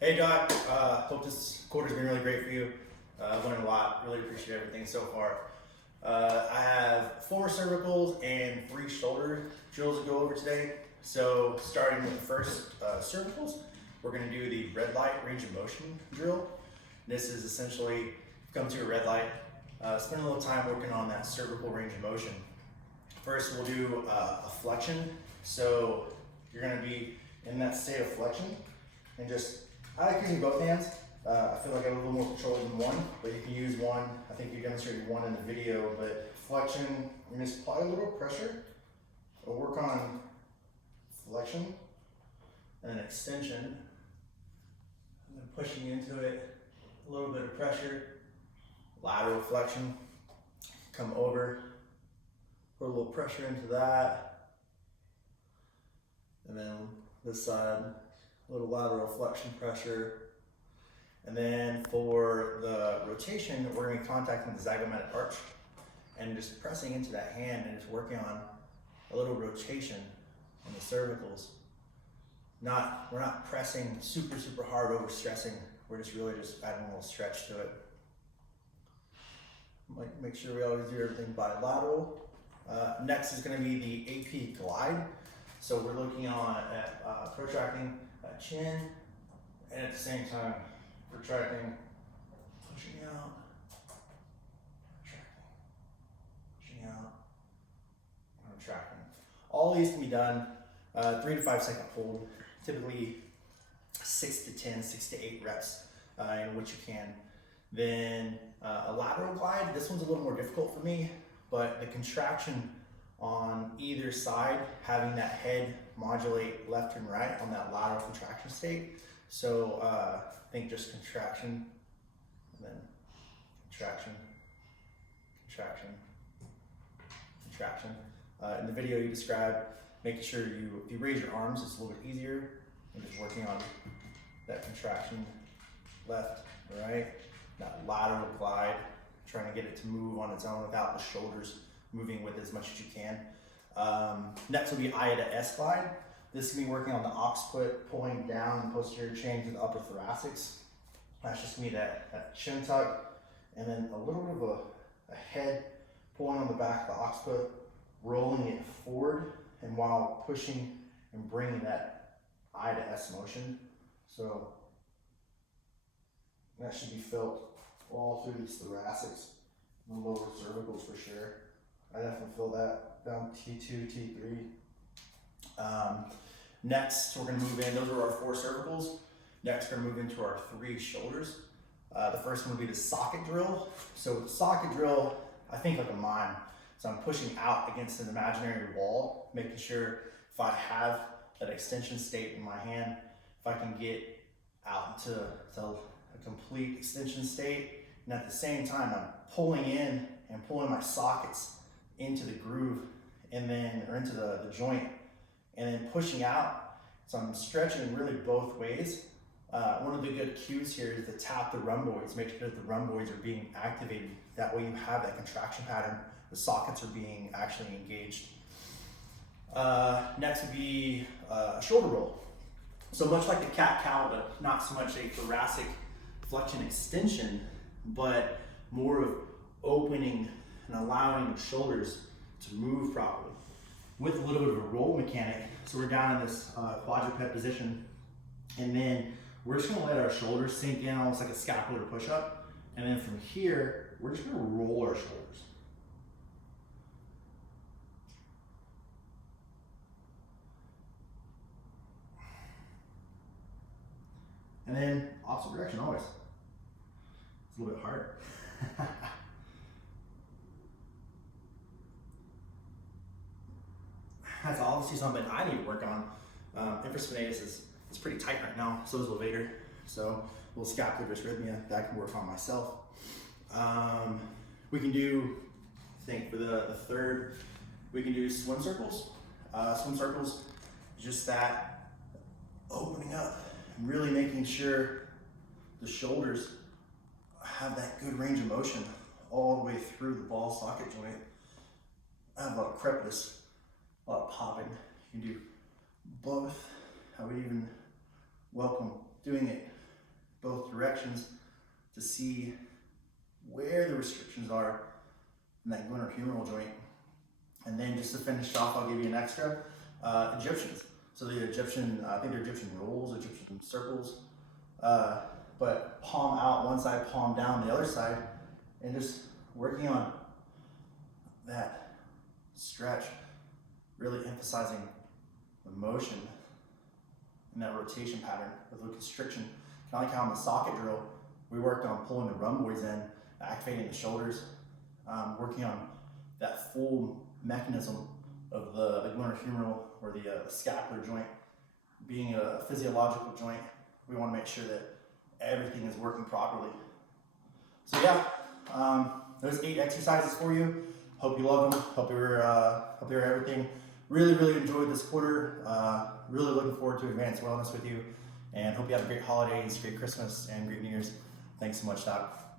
Hey Doc, hope this quarter's been really great for you. I've learned a lot, really appreciate everything so far. I have 4 cervicals and 3 shoulder drills to go over today. So starting with the first cervicals, we're gonna do the red light range of motion drill. This is essentially, come to a red light, spend a little time working on that cervical range of motion. First we'll do a flexion. So you're gonna be in that state of flexion and just, I like using both hands. I feel like I have a little more control than one, but you can use one. I think you demonstrated one in the video, but flexion, you're gonna apply a little pressure. We'll work on flexion and then extension. And then pushing into it, a little bit of pressure. Lateral flexion, come over, put a little pressure into that. And then this side, a little lateral flexion pressure. And then for the rotation, we're going to be contacting the zygomatic arch and just pressing into that hand and just working on a little rotation on the cervicals. We're not pressing super hard, over stressing. We're just really just adding a little stretch to it. Make sure we always do everything bilateral. Next is going to be the AP glide. So we're looking at protracting that chin, and at the same time, retracting, pushing out, retracting, pushing out, and retracting. All these can be done 3 to 5 second hold, typically 6 to 10, 6 to 8 reps in which you can. Then a lateral glide, this one's a little more difficult for me, but the contraction on either side, having that head modulate left and right on that lateral contraction state. So think just contraction, and then contraction, contraction, contraction. In the video you described, making sure if you raise your arms, it's a little bit easier, and just working on that contraction, left, right, that lateral glide, trying to get it to move on its own without the shoulders moving with as much as you can. Next will be I to S glide. This can be working on the occiput, pulling down the posterior chain to the upper thoracics. That's just me, that chin tuck, and then a little bit of a head pulling on the back of the occiput, rolling it forward, and while pushing and bringing that I to S motion. So that should be felt all through these thoracics and lower cervicals for sure. I definitely feel that down T2, T3. Next, we're going to move in. Those are our 4 cervicals. Next, we're going to move into our 3 shoulders. The first one will be the socket drill. So the socket drill, I think like a mime. So I'm pushing out against an imaginary wall, making sure if I have that extension state in my hand, if I can get out into a complete extension state, and at the same time I'm pulling in and pulling my sockets into the groove, and then or into the joint, and then pushing out. So I'm stretching really both ways. One of the good cues here is to tap the rhomboids, make sure that the rhomboids are being activated. That way you have that contraction pattern. The sockets are being actually engaged. Next would be a shoulder roll. So much like the cat-cow, but not so much a thoracic flexion extension, but more of opening and allowing the shoulders to move properly with a little bit of a roll mechanic. So we're down in this quadruped position, and then we're just gonna let our shoulders sink in almost like a scapular push-up, and then from here, we're just gonna roll our shoulders. And then opposite direction always. It's a little bit harder. That's obviously something I need to work on. Infraspinatus is pretty tight right now, so is levator. So a little scapular dysrhythmia that I can work on myself. We can do, I think for the third, we can do swim circles. Swim circles, just that opening up, and really making sure the shoulders have that good range of motion all the way through the ball socket joint. I have a lot of crepitus, a lot of popping. You can do both. I would even welcome doing it both directions to see where the restrictions are in that glenohumeral joint. And then just to finish off, I'll give you an extra, Egyptians. So the Egyptian, I think they're Egyptian rolls, Egyptian circles, but palm out one side, palm down the other side, and just working on that stretch, really emphasizing the motion and that rotation pattern with the constriction. Kind of like how on the socket drill, we worked on pulling the rhomboids in, activating the shoulders, working on that full mechanism of the glenohumeral or the scapular joint. Being a physiological joint, we want to make sure that everything is working properly. So yeah, those 8 exercises for you. Hope you loved them. Hope you were everything. Really enjoyed this quarter. Really looking forward to advanced wellness with you, and hope you have a great holidays, great Christmas, and great New Year's. Thanks so much, Doc.